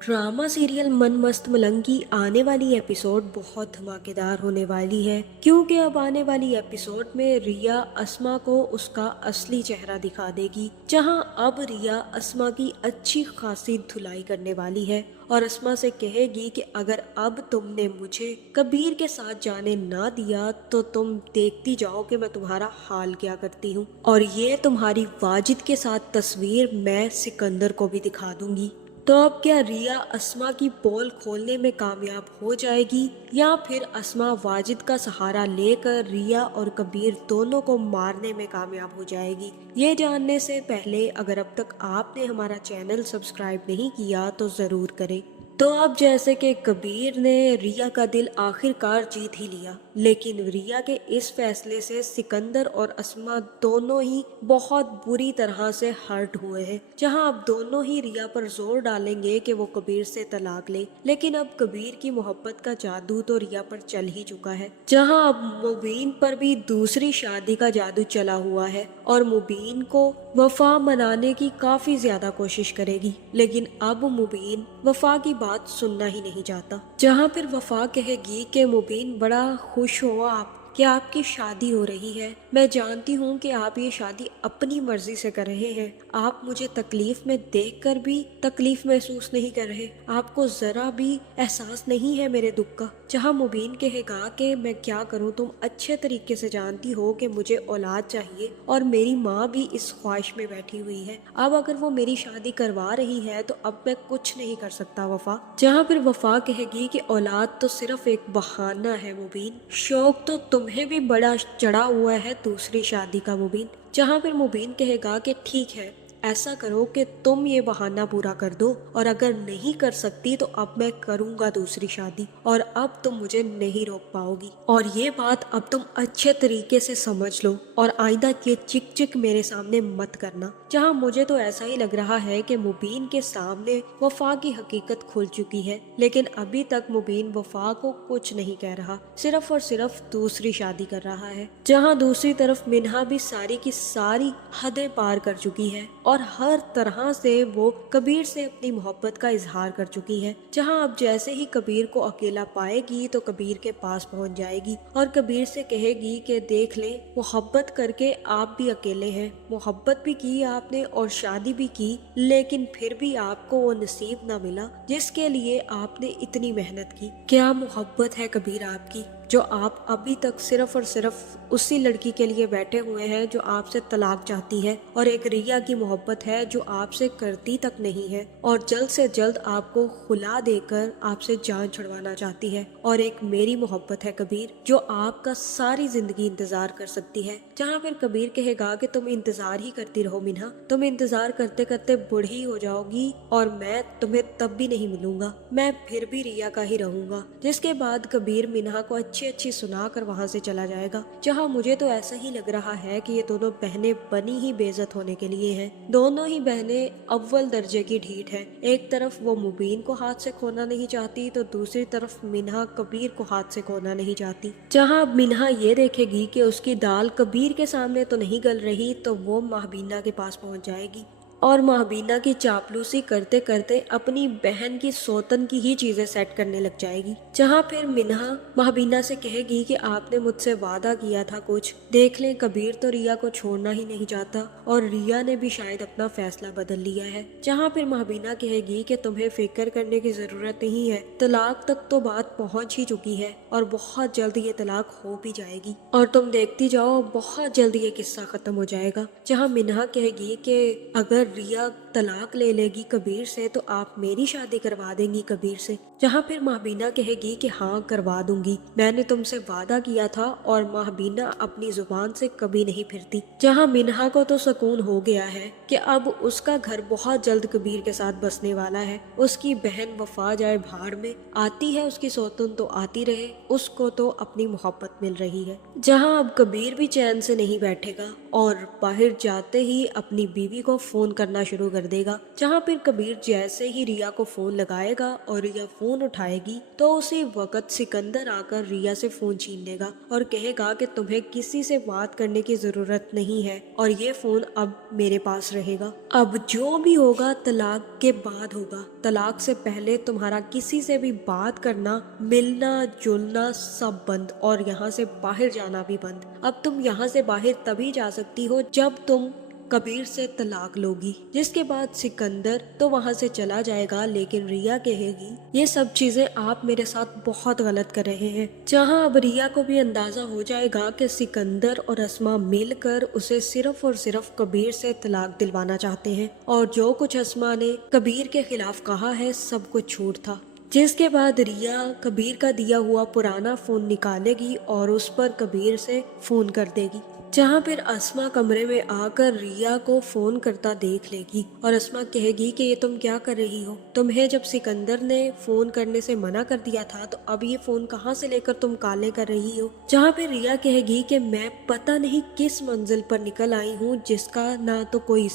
Drama serial मन मस्त मलंग की आने वाली एपिसोड बहुत धमाकेदार होने वाली है, क्योंकि अब आने वाली एपिसोड में रिया अस्मा को उसका असली चेहरा दिखा देगी। जहां अब रिया अस्मा की अच्छी खासी धुलाई करने वाली है और अस्मा से कहेगी कि अगर अब तुमने मुझे कबीर के साथ जाने ना दिया तो तुम देखती जाओ कि मैं तुम्हारा हाल क्या करती हूँ, और ये तुम्हारी वाजिद के साथ तस्वीर मैं सिकंदर को भी दिखा दूंगी। तो अब क्या रिया अस्मा की पोल खोलने में कामयाब हो जाएगी, या फिर अस्मा वाजिद का सहारा लेकर रिया और कबीर दोनों को मारने में कामयाब हो जाएगी? ये जानने से पहले अगर अब तक आपने हमारा चैनल सब्सक्राइब नहीं किया तो ज़रूर करें। तो अब जैसे कि कबीर ने रिया का दिल आखिरकार जीत ही लिया, लेकिन रिया के इस फैसले से सिकंदर और अस्मा दोनों ही बहुत बुरी तरह से हर्ट हुए हैं। जहां अब दोनों ही रिया पर जोर डालेंगे कि वो कबीर से तलाक ले, लेकिन अब कबीर की मोहब्बत का जादू तो रिया पर चल ही चुका है। जहां अब मुबीन पर भी दूसरी शादी का जादू चला हुआ है और मुबीन को वफा मनाने की काफी ज्यादा कोशिश करेगी, लेकिन अब मुबीन वफा की बात सुनना ही नहीं चाहता। जहाँ फिर वफा कहेगी कि मुबीन बड़ा खुश हो आप कि आपकी शादी हो रही है। मैं जानती हूँ कि आप ये शादी अपनी मर्जी से कर रहे हैं, आप मुझे तकलीफ में देखकर भी तकलीफ महसूस नहीं कर रहे, आपको जरा भी एहसास नहीं है मेरे दुख का। जहाँ मुबीन कहेगा कि मैं क्या करूँ, तुम अच्छे तरीके से जानती हो कि मुझे औलाद चाहिए और मेरी माँ भी इस ख्वाहिश में बैठी हुई है। अब अगर वो मेरी शादी करवा रही है तो अब मैं कुछ नहीं कर सकता वफा। जहाँ फिर वफा कहेगी कि औलाद तो सिर्फ एक बहाना है मुबीन, शौक तो तुम्हें भी बड़ा चढ़ा हुआ है दूसरी शादी का मुबीन। जहाँ फिर मुबीन कहेगा कि ठीक है, ऐसा करो कि तुम ये बहाना पूरा कर दो, और अगर नहीं कर सकती तो अब मैं करूंगा दूसरी शादी और अब तुम मुझे नहीं रोक पाओगी। और ये बात अब तुम अच्छे तरीके से समझ लो और आइंदा ये चिक चिक मेरे सामने मत करना। जहाँ मुझे तो ऐसा ही लग रहा है कि मुबीन के सामने वफा की हकीकत खुल चुकी है, लेकिन अभी तक मुबीन वफा को कुछ नहीं कह रहा, सिर्फ और सिर्फ दूसरी शादी कर रहा है। जहाँ दूसरी तरफ मिन्हा भी सारी की सारी हदें पार कर चुकी है और हर तरह से वो कबीर से अपनी मोहब्बत का इजहार कर चुकी है। जहां अब जैसे ही कबीर को अकेला पाएगी तो कबीर के पास पहुंच जाएगी और कबीर से कहेगी कि देख ले, मोहब्बत करके आप भी अकेले हैं, मोहब्बत भी की आपने और शादी भी की, लेकिन फिर भी आपको वो नसीब ना मिला जिसके लिए आपने इतनी मेहनत की। क्या मोहब्बत है कबीर आपकी, जो आप अभी तक सिर्फ और सिर्फ उसी लड़की के लिए बैठे हुए हैं जो आपसे तलाक चाहती है, और एक रिया की मोहब्बत है जो आपसे करती तक नहीं है और जल्द से जल्द आपको खुला देकर आपसे जान छुड़वाना चाहती है, और एक मेरी मोहब्बत है कबीर जो आपका सारी जिंदगी इंतजार कर सकती है। जहाँ फिर कबीर कहेगा कि तुम इंतजार ही करती रहो मिन्हा, तुम इंतजार करते करते बूढ़ी हो जाओगी और मैं तुम्हें तब भी नहीं मिलूंगा, मैं फिर भी रिया का ही रहूंगा। जिसके बाद कबीर मिन्हा को अच्छी अच्छी सुनाकर वहां से चला जाएगा। जहां मुझे तो ऐसा ही लग रहा है कि ये दोनों बहनें बनी ही बेइज्जत होने के लिए हैं। दोनों ही बहनें अव्वल दर्जे की ढीठ है। एक तरफ वो मुबीन को हाथ से खोना नहीं चाहती तो दूसरी तरफ मिन्हा कबीर को हाथ से खोना नहीं चाहती। जहां अब मिन्हा ये देखेगी कि उसकी दाल कबीर के सामने तो नहीं गल रही तो वो महबीना के पास पहुंच जाएगी और महबीना की चापलूसी करते करते अपनी बहन की सौतन की ही चीजें सेट करने लग जाएगी। जहाँ फिर मिन्हा महबीना से कहेगी कि आपने मुझसे वादा किया था कुछ, देख लें कबीर तो रिया को छोड़ना ही नहीं चाहता और रिया ने भी शायद अपना फैसला बदल लिया है। जहाँ फिर महबीना कहेगी कि तुम्हें फिक्र करने की जरूरत नहीं है, तलाक तक तो बात पहुंच ही चुकी है और बहुत जल्द ये तलाक हो भी जाएगी और तुम देखती जाओ बहुत जल्द ये किस्सा खत्म हो जाएगा। जहाँ मिन्हा कहेगी कि अगर रिया तलाक ले लेगी कबीर से तो आप मेरी शादी करवा देंगी कबीर से। जहाँ फिर महबीना कहेगी कि हाँ करवा दूंगी, मैंने तुमसे वादा किया था, और महबीना अपनी जुबान से कभी नहीं फिरती। जहाँ मिन्हा को तो सुकून हो गया है कि अब उसका घर बहुत जल्द कबीर के साथ बसने वाला है। उसकी बहन वफा जाए भाड़ में, आती है उसकी सौतन तो आती रहे, उसको तो अपनी मोहब्बत मिल रही है। जहाँ अब कबीर भी चैन से नहीं बैठेगा और बाहर जाते ही अपनी बीवी को फोन करना शुरू कर कर देगा। जहाँ फिर कबीर जैसे ही रिया को फोन लगाएगा और रिया फोन उठाएगी तो उसी वक्त सिकंदर आकर रिया से फोन छीन लेगा और कहेगा कि तुम्हें किसी से बात करने की जरूरत नहीं है और ये फोन अब मेरे पास रहेगा। अब जो भी होगा तलाक के बाद होगा, तलाक से पहले तुम्हारा किसी से भी बात करना, मिलना जुलना सब बंद और यहाँ से बाहर जाना भी बंद। अब तुम यहाँ से बाहर तभी जा सकती हो जब तुम कबीर से तलाक लोगी। जिसके बाद सिकंदर तो वहाँ से चला जाएगा, लेकिन रिया कहेगी ये सब चीजें आप मेरे साथ बहुत गलत कर रहे हैं। जहाँ अब रिया को भी अंदाजा हो जाएगा कि सिकंदर और अस्मा मिलकर उसे सिर्फ और सिर्फ कबीर से तलाक दिलवाना चाहते हैं और जो कुछ अस्मा ने कबीर के खिलाफ कहा है सब कुछ झूठ था। जिसके बाद रिया कबीर का दिया हुआ पुराना फोन निकालेगी और उस पर कबीर से फोन कर देगी। जहाँ फिर अस्मा कमरे में आकर रिया को फोन करता देख लेगी और अस्मा कहेगी कि ये तुम क्या कर रही हो, तुम्हें जब सिकंदर ने फोन करने से मना कर दिया था तो अब ये फोन कहाँ से लेकर तुम काले कर रही हो। जहाँ फिर रिया कहेगी कि मैं पता नहीं किस मंजिल पर निकल आई हूँ जिसका ना तो कोई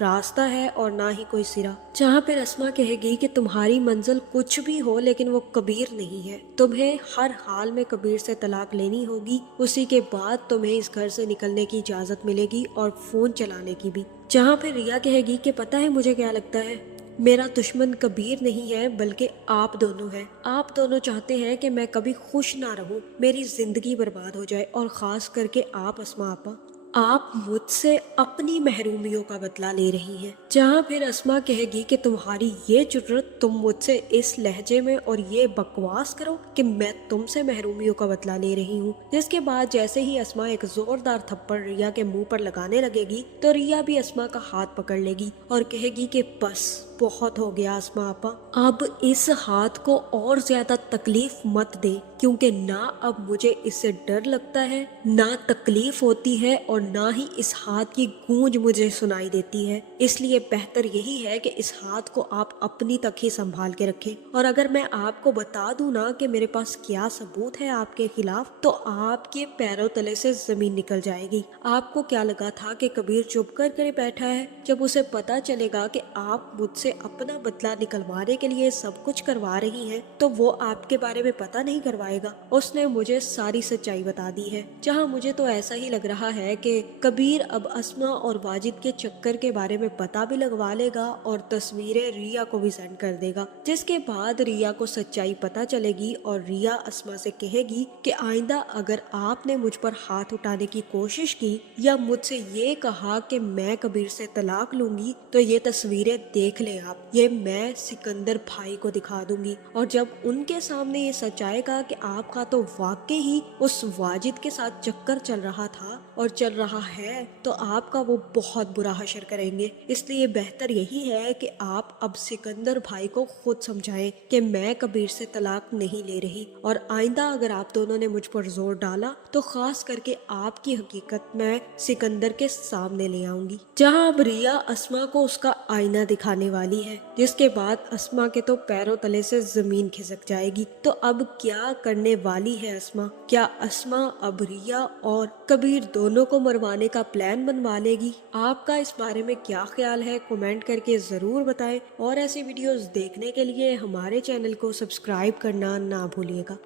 रास्ता है और ना ही कोई सिरा। जहाँ फिर अस्मा कहेगी कि तुम्हारी मंजिल कुछ भी हो लेकिन वो कबीर नहीं है, तुम्हें हर हाल में कबीर से तलाक लेनी होगी, उसी के बाद तुम्हें इस घर से निकलने की इजाजत मिलेगी और फोन चलाने की भी। जहाँ फिर रिया कहेगी कि पता है मुझे क्या लगता है, मेरा दुश्मन कबीर नहीं है बल्कि आप दोनों हैं। आप दोनों चाहते हैं कि मैं कभी खुश ना रहूं, मेरी जिंदगी बर्बाद हो जाए और खास करके आप अस्मा आपा, आप मुझसे अपनी महरूमियों का बदला ले रही हैं। जहाँ फिर अस्मा कहेगी कि तुम्हारी ये जुर्रत, तुम मुझसे इस लहजे में और ये बकवास करो कि मैं तुमसे महरूमियों का बदला ले रही हूँ। जिसके बाद जैसे ही अस्मा एक जोरदार थप्पड़ रिया के मुंह पर लगाने लगेगी तो रिया भी अस्मा का हाथ पकड़ लेगी और कहेगी कि बस बहुत हो गया अस्मा आपा, अब इस हाथ को और ज्यादा तकलीफ मत दे, क्योंकि ना अब मुझे इससे डर लगता है, ना तकलीफ होती है और ना ही इस हाथ की गूंज मुझे सुनाई देती है। इसलिए बेहतर यही है कि इस हाथ को आप अपनी तक ही संभाल के रखें। और अगर मैं आपको बता दूं ना कि मेरे पास क्या सबूत है आपके खिलाफ, तो आपके पैरों तले से जमीन निकल जाएगी। आपको क्या लगा था कि कबीर चुप कर बैठा है? जब उसे पता चलेगा कि आप मुझसे अपना बदला निकलवाने के लिए सब कुछ करवा रही हैं, तो वो आपके बारे में पता नहीं करवाएगा। उसने मुझे सारी सच्चाई बता दी है। जहाँ मुझे तो ऐसा ही लग रहा है कि कबीर अब अस्मा और वाजिद के चक्कर के बारे में पता भी लगवा लेगा और तस्वीरें रिया को भी सेंड कर देगा। जिसके बाद रिया को सच्चाई पता चलेगी और रिया अस्मा से कहेगी कि आइंदा अगर आपने मुझ पर हाथ उठाने की कोशिश की या मुझसे ये कहा कि मैं कबीर से तलाक लूंगी, तो ये तस्वीरें देख ले आप, ये मैं सिकंदर भाई को दिखा दूंगी। और जब उनके सामने ये सच आएगा कि आपका तो वाकई ही उस वाजिद के साथ चक्कर चल रहा था और चल रहा है, तो आपका वो बहुत बुरा हशर करेंगे। इसलिए बेहतर यही है कि आप अब सिकंदर भाई को खुद समझाएं कि मैं कबीर से तलाक नहीं ले रही, और आइंदा अगर आप दोनों ने मुझ पर जोर डाला तो खास करके आपकी हकीकत मैं सिकंदर के सामने ले आऊंगी। जहां अब रिया अस्मा को उसका आईना दिखाने वाली है, जिसके बाद अस्मा के तो पैरों तले से जमीन खिसक जाएगी। तो अब क्या करने वाली है अस्मा? क्या अस्मा अब रिया और कबीर दोनों को मरवाने का प्लान बनवा लेगी? आपका इस बारे में क्या ख्याल है? कमेंट करके जरूर बताएं और ऐसी वीडियोस देखने के लिए हमारे चैनल को सब्सक्राइब करना ना भूलिएगा।